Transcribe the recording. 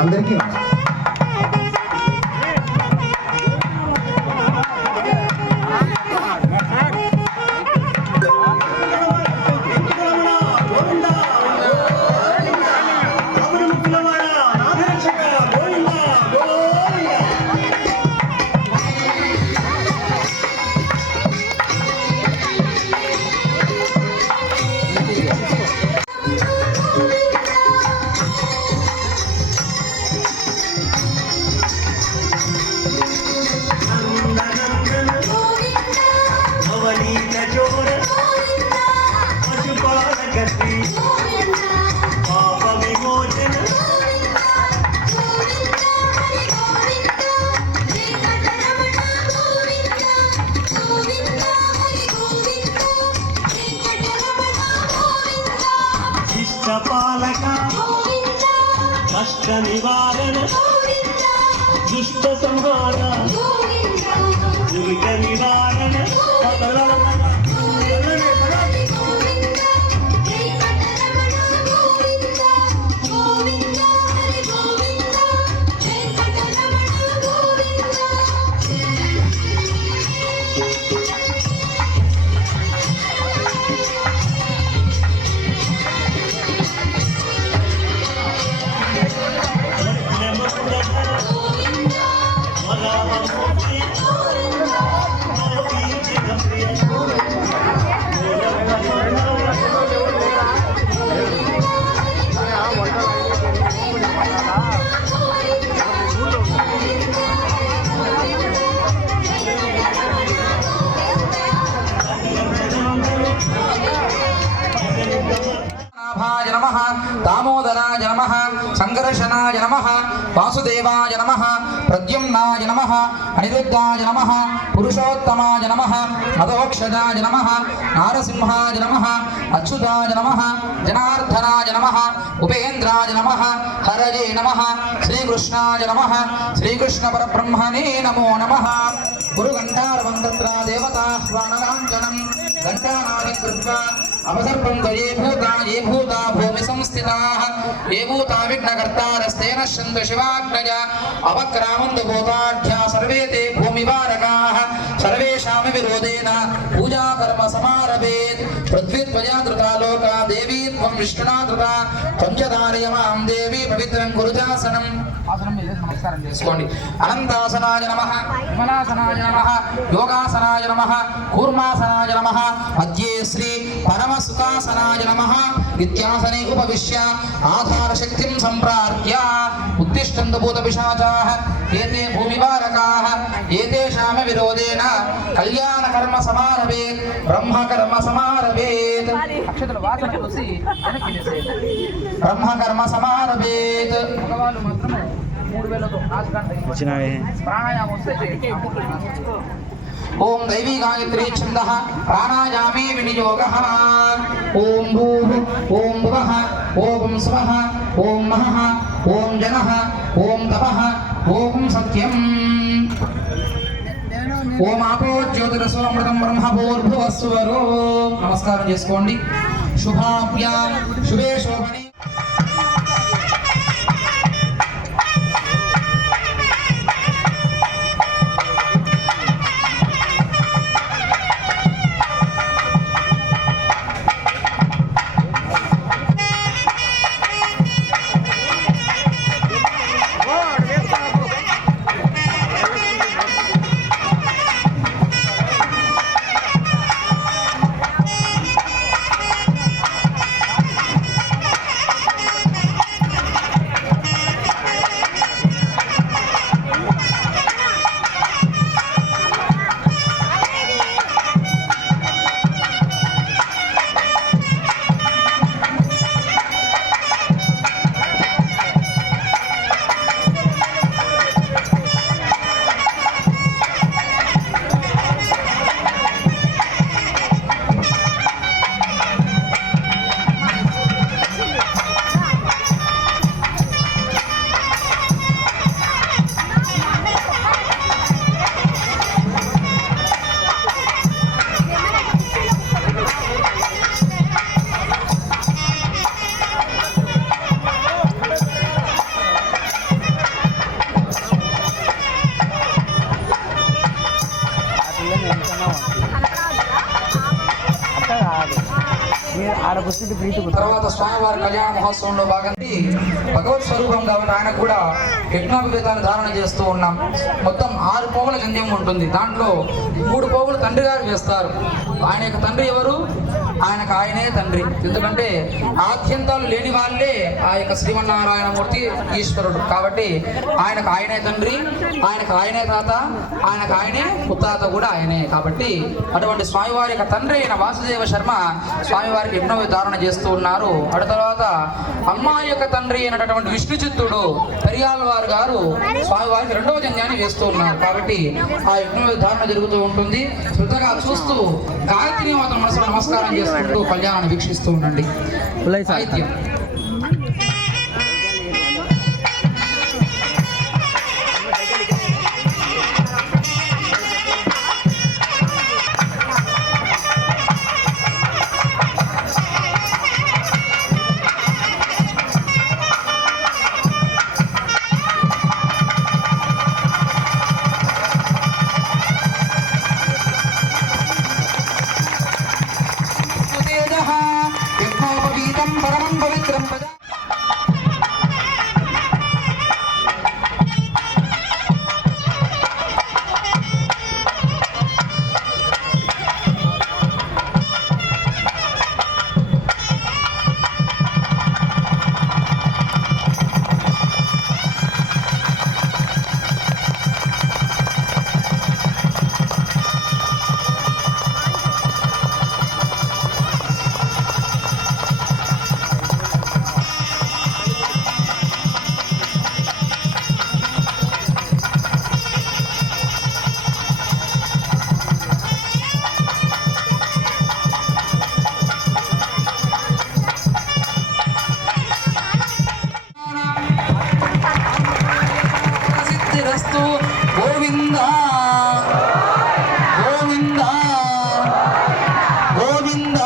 అందరికీ కష్ట నివారణ దుష్ట సంహార దురిత నివారణ दामोदराय नमः संकर्षणाय नमः वासुदेवाय नमः प्रद्युम्नाय नमः अनिरुद्धाय नमः पुरुषोत्तमाय नमः अधोक्षजाय नमः नारसिंहाय नमः अच्युताय नमः जनार्दनाय नमः उपेन्द्राय नमः हरये नमः श्रीकृष्णाय नमः श्रीकृष्णपरब्रह्मणे नमो नमः गुरुघण्टारवं तत्र देवताह्वानलाञ्छनं घण्टानादि कृत्वा अवसर्पं ये भूता भूमि संस्थिताः ये भूता विघ्नकर्तारस्तेन शन्तु शिवाग्नय अवक्रामन्तु भूताढ्या सर्वे ते भूमिवारकाः सर्वेषां विरोधेन पूजा कर्म समारभेत् पृथ्वीत्वया धृता लोका देवी त्वं विष्णुना धृता पंचधारयमां देवी पवित्रं कुरुजासनम् नमस्कारं చేసుకోండి అనంతాసనాయ నమః విమలాసనాయ నమః యోగాసనాయ నమః కూర్మాసనాయ నమః మధ్యే శ్రీ పరమసుఖాసనాయ నమః విద్యాసనే ఉపవిశ్య ఆధార శక్తిం సంప్రార్య ఉత్తిష్టంతు భూతపిశాచాః ఏతే భూమివారకాః ఏతేషాం విరోధేన కళ్యాణ కర్మ సమారభేత్ బ్రహ్మ కర్మ సమారభేత్ అక్షతల వాసన చూసి బ్రహ్మ కర్మ సమారభేత్ భగవాను మాత్రమే 3000 प्राणायाम ओम दैवी गायत्री छंदः प्राणायामे विनियोगः ओम भूः ओम भुवः ओम स्वः ओम महः ओम जनः ओम तपः ओम सत्यम् ओम आपो ज्योतिरसोमृतं ब्रह्मभूर्भुवस्वरो नमस्कारं చేసుకోండి शुभाभ्यां शुभे शोभने తర్వాత స్వామివారి కళ్యాణ మహోత్సవంలో భాగంగా భగవత్ స్వరూపం కాబట్టి ఆయనకు కూడా యజ్ఞోపవేతాన్ని ధారణ చేస్తూ ఉన్నాం. మొత్తం 6 పోగుల జంధ్యం ఉంటుంది. దాంట్లో 3 పోగులు తండ్రి గారు వేస్తారు. ఆయన యొక్క తండ్రి ఎవరు? ఆయనకు ఆయనే తండ్రి. ఎందుకంటే ఆద్యంతాలు లేని వాళ్ళే ఆ యొక్క శ్రీమన్నారాయణమూర్తి ఈశ్వరుడు కాబట్టి ఆయనకు ఆయనే తండ్రి, ఆయనకు ఆయనే తాత, ఆయనకు ఆయనే ముత్తాత కూడా ఆయనే. కాబట్టి అటువంటి స్వామివారి యొక్క తండ్రి అయిన వాసుదేవ శర్మ స్వామివారికి ఎన్నో ధారణ చేస్తూ ఉన్నారు. అటు తర్వాత అమ్మాయి యొక్క తండ్రి అయినటువంటి విష్ణు చిత్తుడు పెరియాల వారు గారు స్వామివారికి 2వ జన్యాన్ని వేస్తూ ఉన్నారు. కాబట్టి ఆ యజ్ఞ ధారణ జరుగుతూ ఉంటుంది. శ్రద్ధగా చూస్తూ గాయత్రి మాత్రం మనసులో నమస్కారం చేసుకుంటూ కళ్యాణాన్ని వీక్షిస్తూ ఉండండి. సాహిత్యం పరమం పవిత్రం ప్రజా గోవింద గోవింద గోవింద